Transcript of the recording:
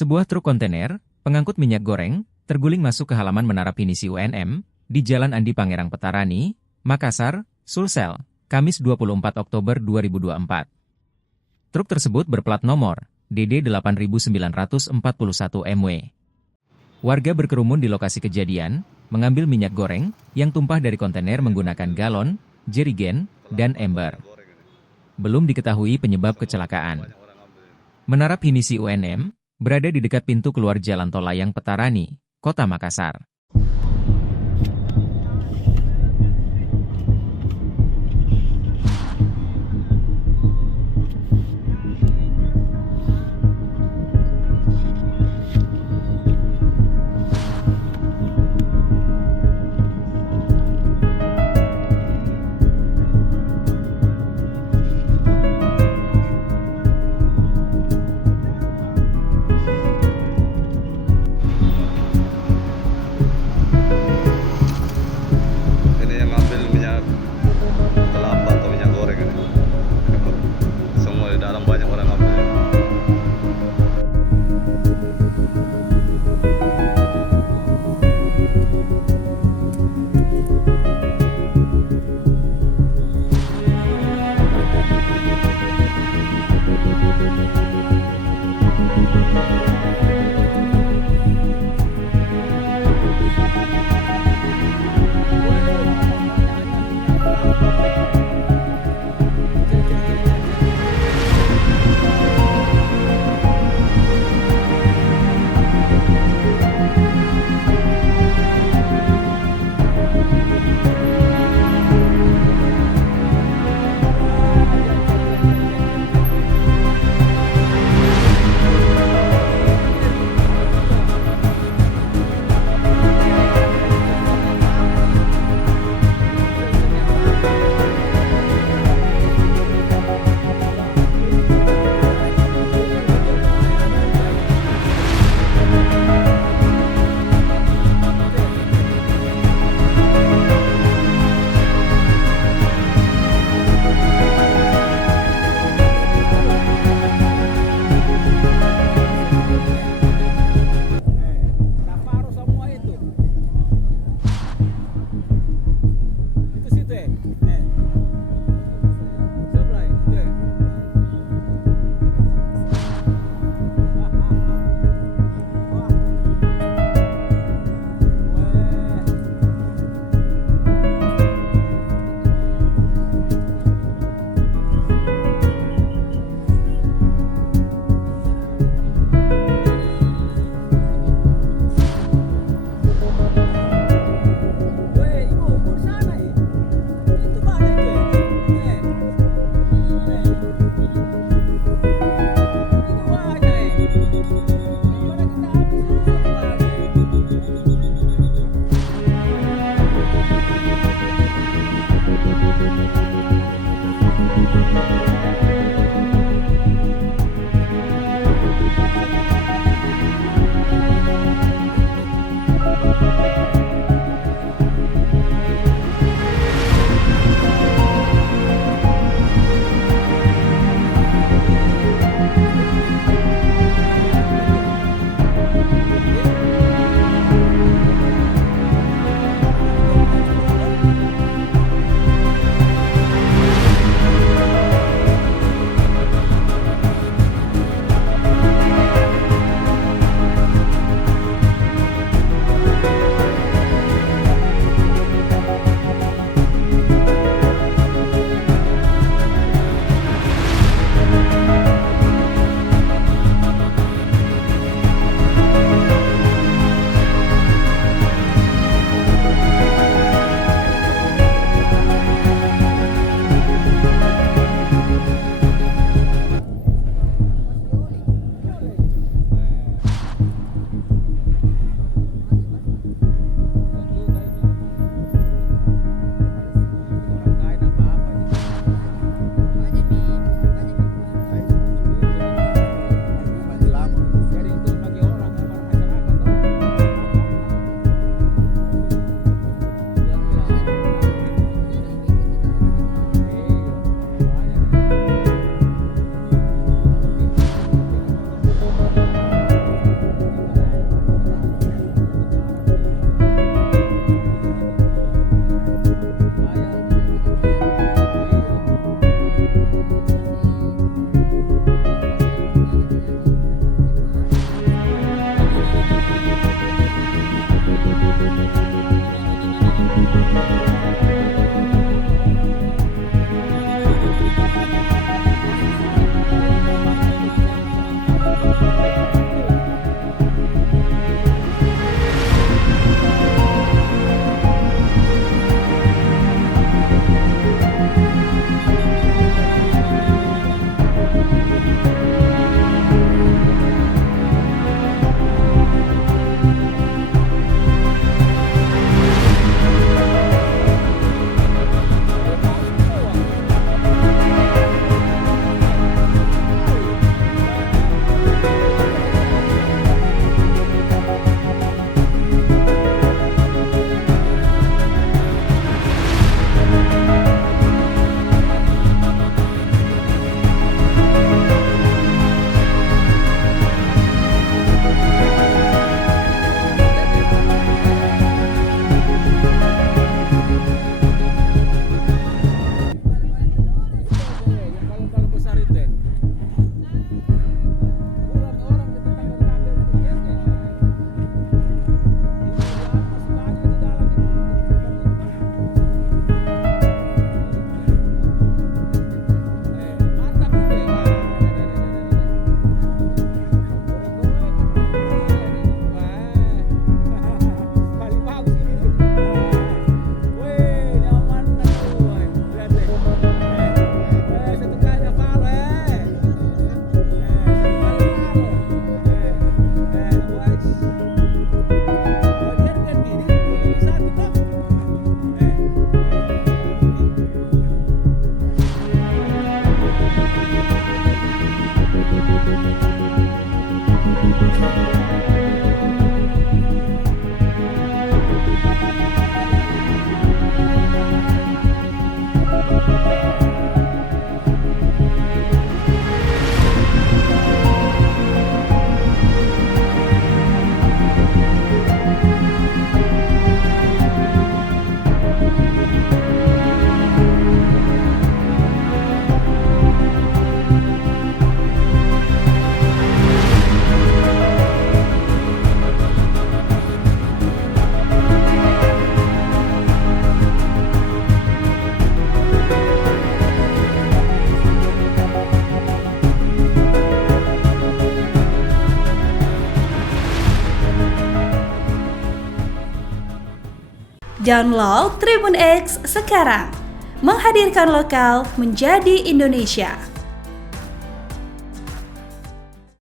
Sebuah truk kontainer, pengangkut minyak goreng, terguling masuk ke halaman menara pinisi UNM, di Jalan Andi Pangerang Petarani, Makassar, Sulsel, Kamis 24 Oktober 2024. Truk tersebut berplat nomor DD 8941 MW. Warga berkerumun di lokasi kejadian, mengambil minyak goreng yang tumpah dari kontainer menggunakan galon, jerigen, dan ember. Belum diketahui penyebab kecelakaan. Menara pinisi UNM berada di dekat pintu keluar Jalan Tol Layang Petarani, Kota Makassar. Ini yang ngambil minyak kelapa atau minyak goreng ini. Semua di dalam banyak orang ngambil. Separuh semua itu. Itu situ ya? Sebelah itu ya? Weh, ibu ukur sana ya? Itu banyak itu ya? Itu banyak ya? Mana kita habis itu banyak. Download Tribun X sekarang. Menghadirkan lokal menjadi Indonesia.